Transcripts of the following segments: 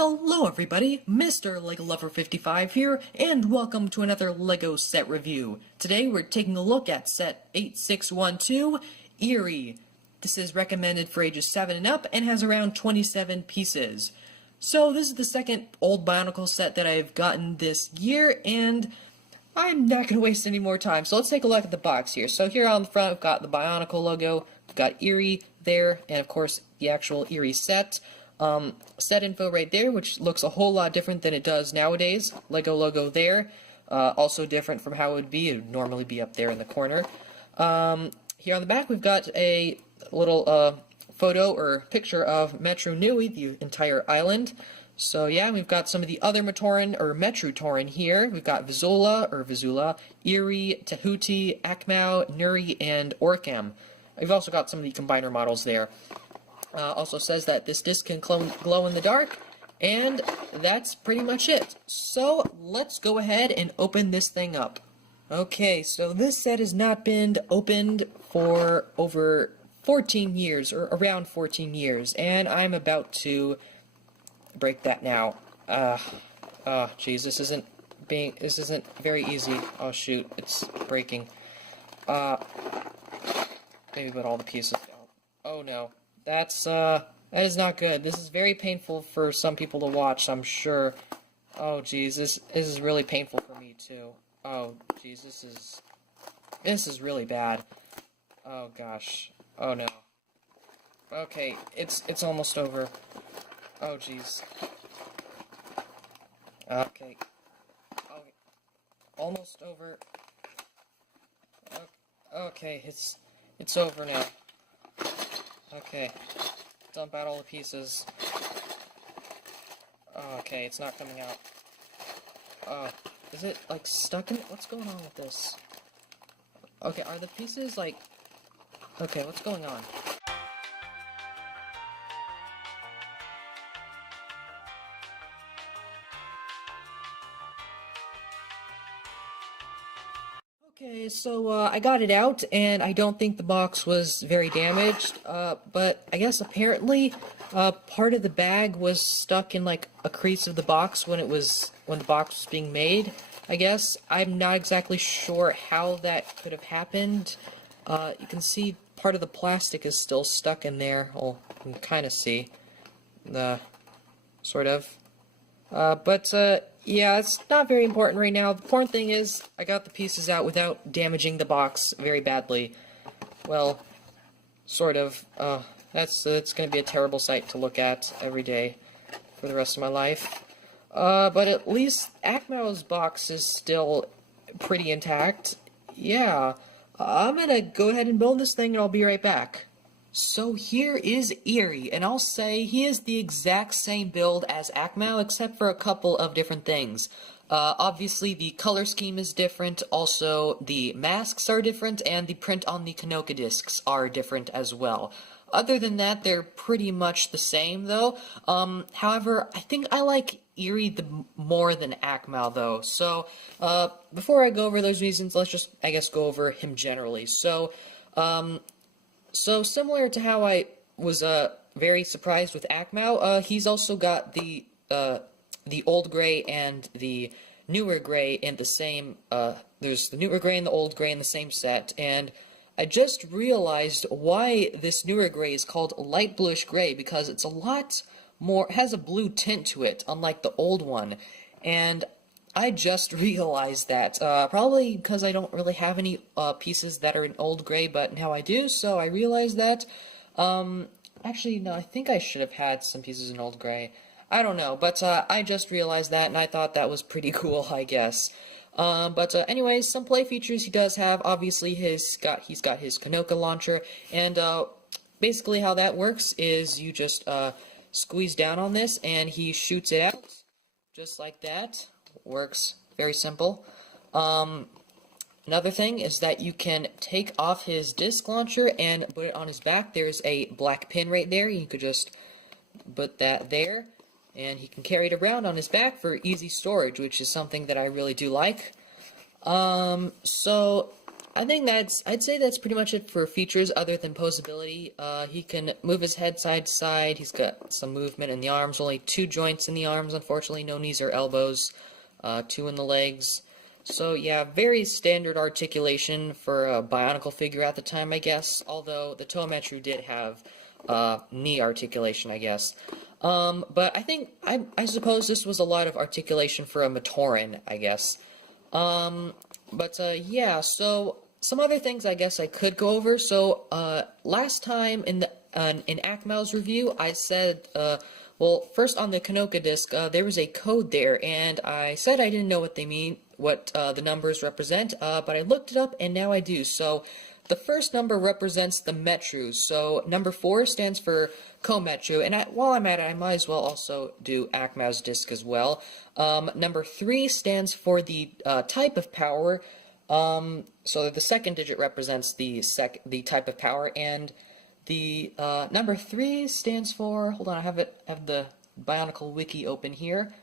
Hello everybody, Mr. LEGO Lover 55 here, and welcome to another LEGO set review. Today we're taking a look at set 8612, Ehyre. This is recommended for ages 7 and up, and has around 27 pieces. So this is the second old Bionicle set that I've gotten this year, and I'm not going to waste any more time, so let's take a look at the box here. So here on the front we've got the Bionicle logo, we've got Ehyre there, and of course the actual Ehyre set. Set info right there, which looks a whole lot different than it does nowadays. LEGO logo there, also different from how it would be. It would normally be up there in the corner. Here on the back we've got a little photo or picture of Metru-toran, the entire island. So yeah, we've got some of the other Metru-toran here. We've got Vizula, Ehyre, Tehuti, Akmau, Nuri, and Orcam. We've also got some of the combiner models there. Also says that this disc can glow in the dark, and that's pretty much it. So let's go ahead and open this thing up. Okay, so this set has not been opened for over 14 years, or around 14 years, and I'm about to break that now. Geez, this isn't very easy. Oh shoot, it's breaking. Maybe put all the pieces down. Oh no. That is not good. This is very painful for some people to watch, I'm sure. Oh, geez, this is really painful for me, too. Oh, geez, this is really bad. Oh, gosh. Oh, no. Okay, it's almost over. Oh, geez. Okay. Oh, almost over. Okay, it's over now. Okay, dump out all the pieces. Oh, okay, it's not coming out. Is it, like, stuck in it? What's going on with this? Okay, are the pieces, like... Okay, what's going on? Okay, so I got it out, and I don't think the box was very damaged, but I guess apparently part of the bag was stuck in like a crease of the box when the box was being made, I guess. I'm not exactly sure how that could have happened. You can see part of the plastic is still stuck in there. Well, you can kind of see sort of. Yeah, it's not very important right now. The important thing is I got the pieces out without damaging the box very badly. Well, sort of. That's going to be a terrible sight to look at every day for the rest of my life. But at least Akmau's box is still pretty intact. Yeah, I'm going to go ahead and build this thing and I'll be right back. So here is Ehyre, and I'll say he is the exact same build as Akmau, except for a couple of different things. Obviously the color scheme is different, also the masks are different, and the print on the Kanoka discs are different as well. Other than that, they're pretty much the same, though. However, I think I like Ehyre more than Akmau, though. So, before I go over those reasons, let's just, I guess, go over him generally. So similar to how I was very surprised with Akmau, he's also got the old gray and the newer gray in the same. There's the newer gray and the old gray in the same set, and I just realized why this newer gray is called light bluish gray, because it's a lot more, has a blue tint to it, unlike the old one, and I just realized that, probably because I don't really have any pieces that are in old gray, but now I do, so I realized that. Actually, no, I think I should have had some pieces in old gray. I don't know, but I just realized that, and I thought that was pretty cool, I guess. Anyways, some play features he does have. Obviously, he's got his Kanoka launcher, and basically how that works is you just squeeze down on this, and he shoots it out, just like that. Works very simple. Another thing is that you can take off his disc launcher and put it on his back. There's a black pin right there. You could just put that there, and he can carry it around on his back for easy storage, which is something that I really do like. So I'd say that's pretty much it for features other than posability. He can move his head side to side. He's got some movement in the arms. Only 2 joints in the arms, unfortunately. No knees or elbows. 2 in the legs. So yeah, very standard articulation for a Bionicle figure at the time, I guess. Although the Toa Metru did have knee articulation, I guess. But I suppose this was a lot of articulation for a Metru-toran, I guess. Yeah, so some other things I guess I could go over. So, last time in Akmau's review, I said, well, first on the Kanoka disc, there was a code there, and I said I didn't know what they mean, what the numbers represent, but I looked it up, and now I do. So, the first number represents the Metru, so number 4 stands for Kometru, and while I'm at it, I might as well also do Akmau's disc as well. Number 3 stands for the type of power, so the second digit represents the type of power, and the number 3 stands for, hold on, I have the Bionicle wiki open here.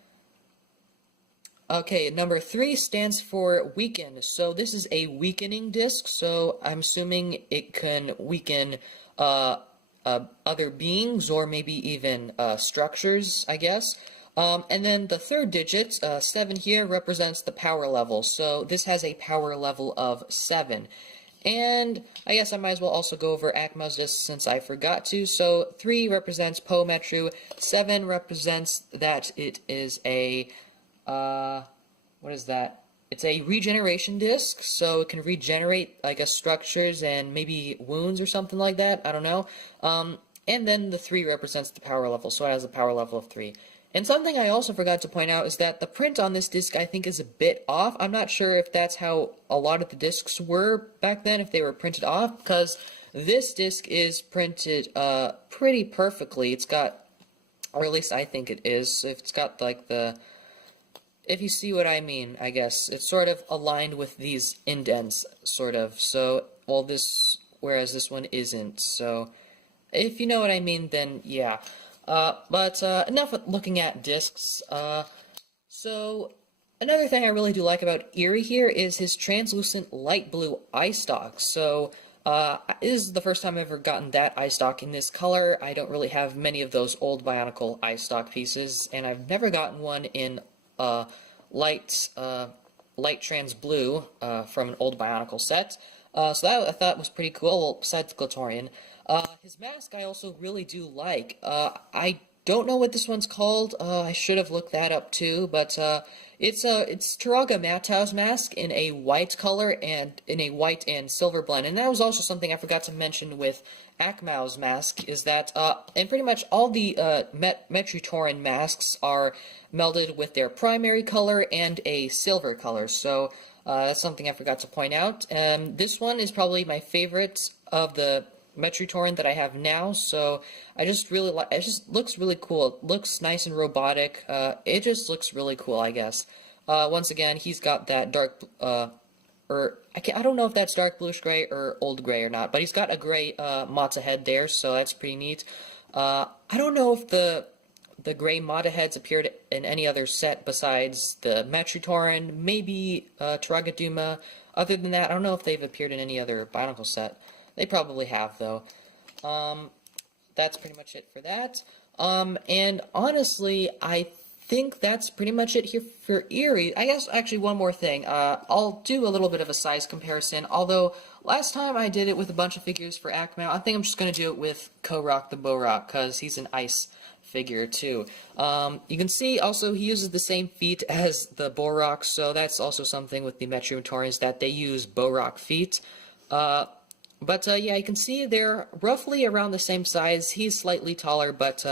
Okay, number 3 stands for weaken, so this is a weakening disc, so I'm assuming it can weaken other beings, or maybe even structures, I guess. And then the third digit, 7 here, represents the power level, so this has a power level of 7. And I guess I might as well also go over Akmau's disc since I forgot to. So 3 represents Po Metru, 7 represents that it is a what is that? It's a regeneration disc, so it can regenerate, I guess, structures and maybe wounds or something like that. I don't know. And then the 3 represents the power level, so it has a power level of 3. And something I also forgot to point out is that the print on this disc I think is a bit off. I'm not sure if that's how a lot of the discs were back then, if they were printed off, because this disc is printed pretty perfectly. It's got, or at least I think it is, it's got like the, if you see what I mean, I guess. It's sort of aligned with these indents, sort of. So, well, whereas this one isn't. So, if you know what I mean, then yeah. Enough with looking at discs. So, another thing I really do like about Ehyre here is his translucent light blue eye stalk. So, this is the first time I've ever gotten that eye stalk in this color. I don't really have many of those old Bionicle eye stalk pieces, and I've never gotten one in light trans blue from an old Bionicle set. So that I thought was pretty cool, well, besides the Glatorian. His mask I also really do like. I don't know what this one's called. I should have looked that up too, but it's Turaga Matau's mask in a white color and in a white and silver blend. And that was also something I forgot to mention with Akmau's mask, is that and pretty much all the Metru-toran masks are melded with their primary color and a silver color. So that's something I forgot to point out. This one is probably my favorite of the Metru-toran that I have now, so I just really like it. Just looks really cool. It looks nice and robotic. It just looks really cool, I guess. Once again, he's got that dark, I don't know if that's dark bluish gray or old gray or not, but he's got a gray Mata head there, so that's pretty neat. I don't know if the gray Mata heads appeared in any other set besides the Metru-toran, maybe Turaga. Other than that, I don't know if they've appeared in any other Bionicle set. They probably have, though. That's pretty much it for that. And honestly, I think that's pretty much it here for Ehyre. I guess, actually, one more thing. I'll do a little bit of a size comparison, although last time I did it with a bunch of figures for Akmau. I think I'm just going to do it with Korok the Borak, because he's an ice figure, too. You can see, also, he uses the same feet as the Borak, so that's also something with the Metru-torans, that they use Borak feet. Yeah, you can see they're roughly around the same size. He's slightly taller, but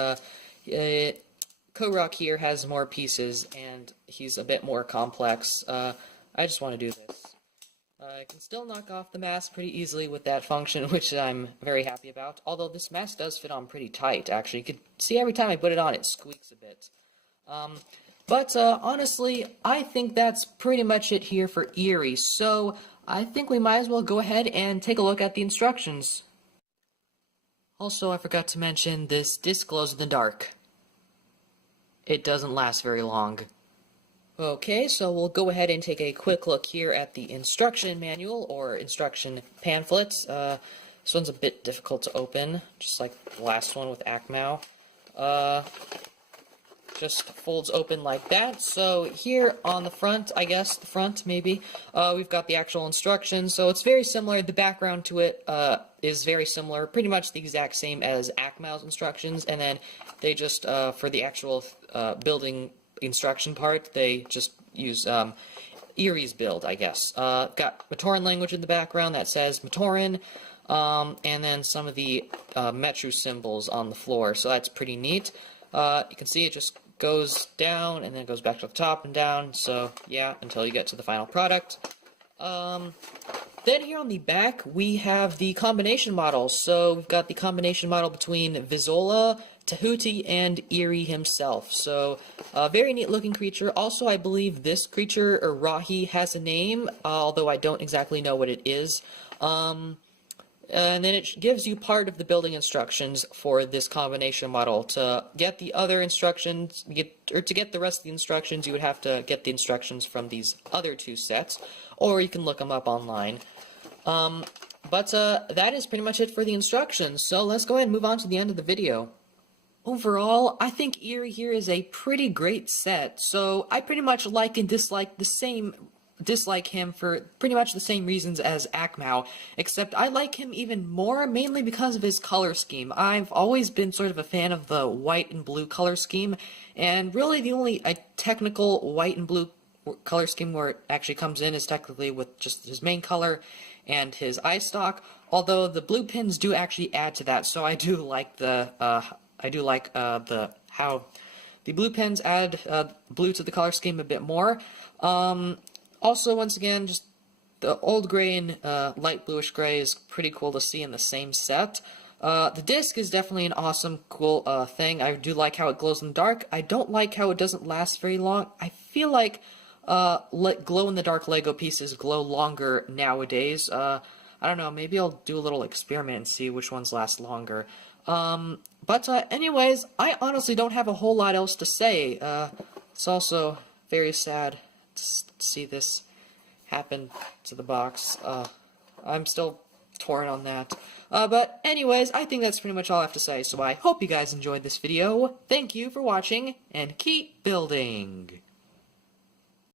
Korok here has more pieces, and he's a bit more complex. I just want to do this. I can still knock off the mask pretty easily with that function, which I'm very happy about. Although this mask does fit on pretty tight, actually. You can see every time I put it on, it squeaks a bit. Honestly, I think that's pretty much it here for Ehyre. So I think we might as well go ahead and take a look at the instructions. Also, I forgot to mention, this disc glows in the dark. It doesn't last very long. Okay, so we'll go ahead and take a quick look here at the instruction manual, or instruction pamphlets. This one's a bit difficult to open, just like the last one with Akmau. Just folds open like that. So here on the front, I guess, the front maybe, we've got the actual instructions. So it's very similar. The background to it is very similar, pretty much the exact same as Akmau's instructions, and then they just, for the actual building instruction part, they just use Ehyre's build, I guess. Got Metru-toran language in the background that says Metru-toran, and then some of the Metru symbols on the floor, so that's pretty neat. You can see it just goes down, and then it goes back to the top and down, so yeah, until you get to the final product. Then here on the back, we have the combination models. So we've got the combination model between Vizola, Tahuti, and Ehyre himself. So, very neat looking creature. Also, I believe this creature, or Rahi, has a name, although I don't exactly know what it is. And then it gives you part of the building instructions for this combination model. To get the other instructions, to get the rest of the instructions, you would have to get the instructions from these other two sets, or you can look them up online. But that is pretty much it for the instructions, so let's go ahead and move on to the end of the video. Overall, I think Ehyre here is a pretty great set, so I pretty much like and dislike him for pretty much the same reasons as Akmau, except I like him even more, mainly because of his color scheme. I've always been sort of a fan of the white and blue color scheme, and really the only technical white and blue color scheme where it actually comes in is technically with just his main color and his eye stalk, although the blue pins do actually add to that, so I do like how the blue pins add blue to the color scheme a bit more. Also, once again, just the old gray and light bluish gray is pretty cool to see in the same set. The disc is definitely an awesome, cool thing. I do like how it glows in the dark. I don't like how it doesn't last very long. I feel like glow-in-the-dark Lego pieces glow longer nowadays. I don't know, maybe I'll do a little experiment and see which ones last longer. But anyways, I honestly don't have a whole lot else to say. It's also very sad to see this happen to the box. I'm still torn on that. But anyways, I think that's pretty much all I have to say, so I hope you guys enjoyed this video. Thank you for watching, and keep building!